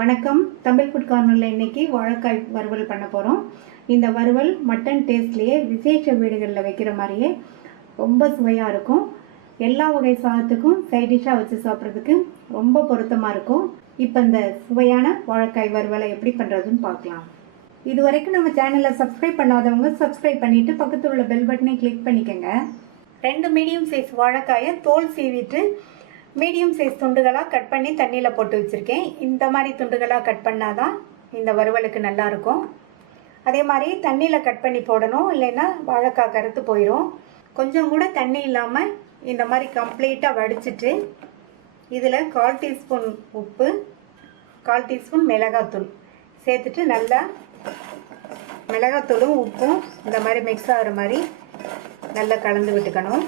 வணக்கம். தமிழ் ஃபுட் கார்னரில் இன்றைக்கி வாழைக்காய் வறுவல் பண்ண போகிறோம். இந்த வறுவல் மட்டன் டேஸ்ட்லேயே விசேஷ வீடுகளில் வைக்கிற மாதிரியே ரொம்ப சுவையாக இருக்கும். எல்லா வகை சாதத்துக்கும் சைட் டிஷ்ஷாக வச்சு சாப்பிட்றதுக்கு ரொம்ப பொருத்தமாக இருக்கும். இப்போ இந்த சுவையான வாழைக்காய் வறுவலை எப்படி பண்ணுறதுன்னு பார்க்கலாம். இது வரைக்கும் நம்ம சேனலை சப்ஸ்கிரைப் பண்ணாதவங்க சப்ஸ்கிரைப் பண்ணிவிட்டு பக்கத்தில் உள்ள பெல் பட்டனை கிளிக் பண்ணிக்கோங்க. 2 மீடியம் சைஸ் வாழைக்காயை தோல் சீவிட்டு மீடியம் சைஸ் துண்டுகளாக கட் பண்ணி தண்ணியில் போட்டு வச்சுருக்கேன். இந்த மாதிரி துண்டுகளாக கட் பண்ணால் தான் இந்த வறுவலுக்கு நல்லாயிருக்கும். அதே மாதிரி தண்ணியில் கட் பண்ணி போடணும், இல்லைன்னா வாழைக்காய் கருத்து போயிடும். கொஞ்சம் கூட தண்ணி இல்லாமல் இந்த மாதிரி கம்ப்ளீட்டாக வடிச்சிட்டு இதில் 1/4 டீஸ்பூன் உப்பு, 1/4 டீஸ்பூன் மிளகாத்தூள் சேர்த்துட்டு நல்லா மிளகாத்தூளும் உப்பும் இந்த மாதிரி மிக்ஸ் ஆகிற மாதிரி நல்லா கலந்து விட்டுக்கணும்.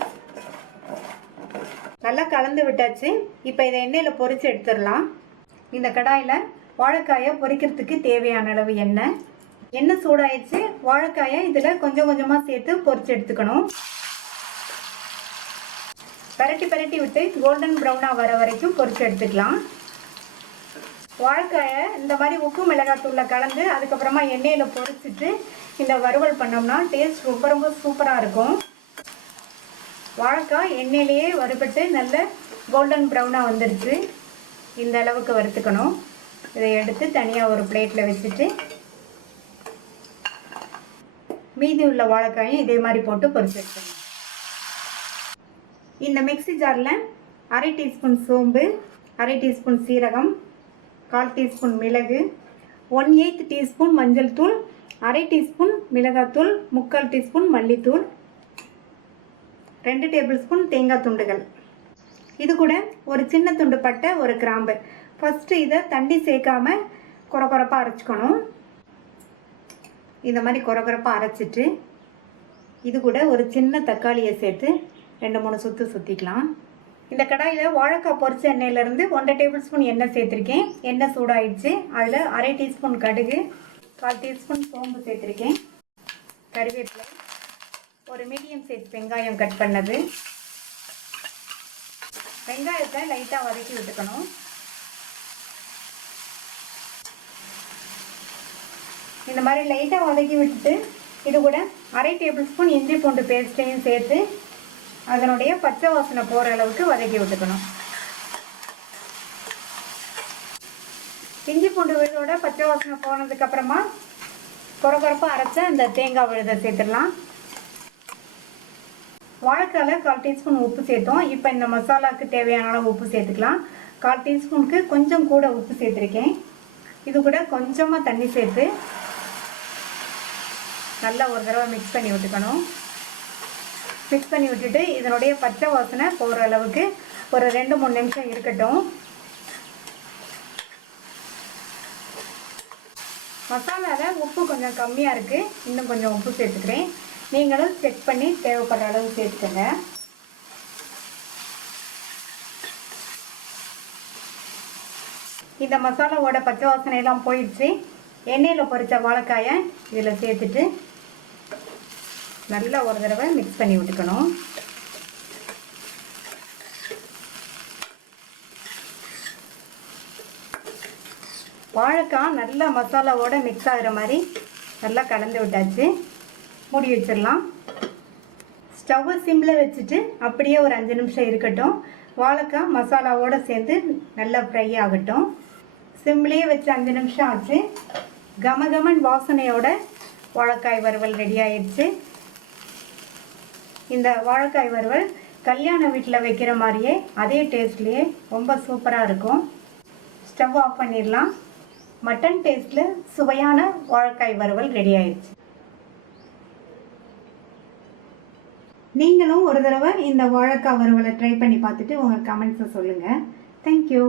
நல்லா கலந்து விட்டாச்சு. இப்போ இதை எண்ணெயில் பொரித்து எடுத்துடலாம். இந்த கடாயில் வாழைக்காயை பொரிக்கிறதுக்கு தேவையான அளவு எண்ணெய் சூடாயிடுச்சு. வாழைக்காயை இதில் கொஞ்சம் கொஞ்சமாக சேர்த்து பொரித்து எடுத்துக்கணும். பரட்டி விட்டு கோல்டன் ப்ரௌனாக வர வரைக்கும் பொரித்து எடுத்துக்கலாம். வாழைக்காயை இந்த மாதிரி உப்பு மிளகாத்தூளில் கலந்து அதுக்கப்புறமா எண்ணெயில் பொரிச்சிட்டு இந்த வறுவல் பண்ணோம்னா டேஸ்ட் ரொம்ப சூப்பராக இருக்கும். வாழைக்காய் எண்ணெயிலேயே வறுபட்டு நல்ல கோல்டன் ப்ரௌனாக வந்துடுச்சு. இந்த அளவுக்கு வறுத்துக்கணும். இதை எடுத்து தனியாக ஒரு பிளேட்டில் வச்சுட்டு மீதி உள்ள வாழைக்காயும் இதே மாதிரி போட்டு பொரிச்சு எடுத்துக்கணும். இந்த மிக்ஸி ஜாரில் 1/2 டீஸ்பூன் சோம்பு, 1/2 டீஸ்பூன் சீரகம், 1/4 டீஸ்பூன் மிளகு, 1/8 டீஸ்பூன் மஞ்சள் தூள், 1/2 டீஸ்பூன் மிளகாத்தூள், 3/4 டீஸ்பூன் மல்லித்தூள், 2 டேபிள் ஸ்பூன் தேங்காய் துண்டுகள், இது கூட ஒரு சின்ன துண்டு பட்டை, ஒரு கிராம்பு. ஃபஸ்ட்டு இதை தண்ணி சேர்க்காமல் கொரகொரப்பாக அரைச்சிக்கணும். இந்த மாதிரி கொரகொரப்பாக அரைச்சிட்டு இது கூட ஒரு சின்ன தக்காளியை சேர்த்து 2-3 சுற்று சுற்றிக்கலாம். இந்த கடாயில் வாழைக்காய் பொரிச்ச எண்ணெயிலேருந்து 1/2 டேபிள் ஸ்பூன் எண்ணெய் சேர்த்துருக்கேன். எண்ணெய் சூடாயிடுச்சு. அதில் 1/2 டீஸ்பூன் கடுகு, 1/4 டீஸ்பூன் சோம்பு சேர்த்துருக்கேன். கருவேப்பிலை, ஒரு மீடியம் சைஸ் வெங்காயம் கட் பண்ணது. வெங்காயத்தை லைட்டாக வதக்கி விட்டுக்கணும். இந்த மாதிரி லைட்டாக வதக்கி விட்டுட்டு இது கூட 1/2 டேபிள் ஸ்பூன் இஞ்சி பூண்டு பேஸ்ட்டையும் சேர்த்து அதனுடைய பச்சை வாசனை போகிற அளவுக்கு வதக்கி விட்டுக்கணும். இஞ்சி பூண்டு விழுதோட பச்சை வாசனை போனதுக்கப்புறமா கொரகொரப்பாக அரைச்ச அந்த தேங்காய் விழுதை சேர்த்துடலாம். வாழைக்காயில் 1/4 டீஸ்பூன் உப்பு சேர்த்தோம். இப்போ இந்த மசாலாவுக்கு தேவையான அளவு உப்பு சேர்த்துக்கலாம். 1/4 டீஸ்பூனுக்கு கொஞ்சம் கூட உப்பு சேர்த்துருக்கேன். இது கூட கொஞ்சமாக தண்ணி சேர்த்து நல்லா ஒரு தடவை மிக்ஸ் பண்ணி விட்டுக்கணும். மிக்ஸ் பண்ணி விட்டுட்டு இதனுடைய பச்சை வாசனை போகிற அளவுக்கு ஒரு 2-3 நிமிஷம் இருக்கட்டும். மசாலாவில் உப்பு கொஞ்சம் கம்மியாக இருக்குது. இன்னும் கொஞ்சம் உப்பு சேர்த்துக்கிறேன். நீங்களும் செக் பண்ணி தேவைப்படுற அளவு சேர்த்துக்கங்க. இந்த மசாலாவோட பச்சை வாசனையெல்லாம் போயிடுச்சு. எண்ணெயில் பொரித்த வாழைக்காயை இதில் சேர்த்துட்டு நல்லா ஒரு தடவை மிக்ஸ் பண்ணி விட்டுக்கணும். வாழைக்காய் நல்லா மசாலாவோட மிக்ஸ் ஆகிற மாதிரி நல்லா கலந்து விட்டாச்சு. மூடி வச்சிடலாம். ஸ்டவ்வை சிம்மில் வச்சுட்டு அப்படியே ஒரு 5 நிமிஷம் இருக்கட்டும். வாழைக்காய் மசாலாவோடு சேர்ந்து நல்லா ஃப்ரை ஆகட்டும். சிம்லேயே வச்சு 5 நிமிஷம் ஆச்சு. கமகமன் வாசனையோட வாழைக்காய் வறுவல் ரெடி ஆயிடுச்சு. இந்த வாழைக்காய் வறுவல் கல்யாண வீட்டில் வைக்கிற மாதிரியே அதே டேஸ்ட்லேயே ரொம்ப சூப்பராக இருக்கும். ஸ்டவ் ஆஃப் பண்ணிடலாம். மட்டன் டேஸ்ட்டில் சுவையான வாழைக்காய் வறுவல் ரெடி ஆயிடுச்சு. நீங்களும் ஒரு தடவை இந்த வாழைக்காய் வறுவலை ட்ரை பண்ணி பார்த்துட்டு உங்கள் கமெண்ட்ஸை சொல்லுங்கள். தேங்க்யூ.